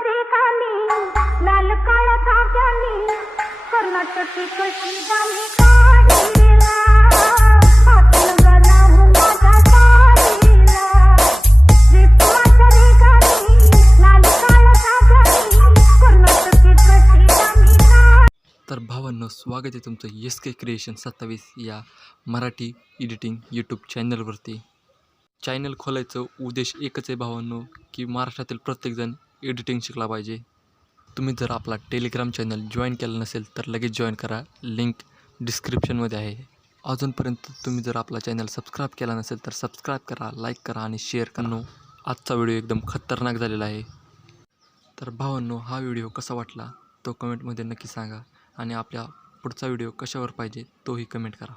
रेखानी लाल काळ्या धाग्यानी कर्नाटकी कशी गाणी काढीला हातून गलाहू माझ्या साडीला रेशमाच्या रेखानी लाल काळ्या धाग्यानी कर्नाटकी कशी गाणी काढ. तर भावांनो, स्वागत आहे तुमचं SK क्रिएशन 27 या मराठी एडिटिंग यूट्यूब चॅनलवरती. चॅनल खोलायचं उद्देश एकच आहे भावांनो, की महाराष्ट्रातील प्रत्येकजण एडिटिंग शिकला पाहिजे. तुम्ही जर आपला टेलिग्राम चॅनल जॉईन केलं नसेल तर लगेच जॉईन करा, लिंक डिस्क्रिप्शनमध्ये आहे. अजूनपर्यंत तुम्ही जर आपला चॅनल सबस्क्राईब केला नसेल तर सबस्क्राईब करा, लाईक करा आणि शेअर करा. आजचा व्हिडिओ एकदम खतरनाक झालेला आहे. तर भावांनो, हा व्हिडिओ कसा वाटला तो कमेंटमध्ये नक्की सांगा आणि आपल्या पुढचा व्हिडिओ कशावर पाहिजे तोही कमेंट करा.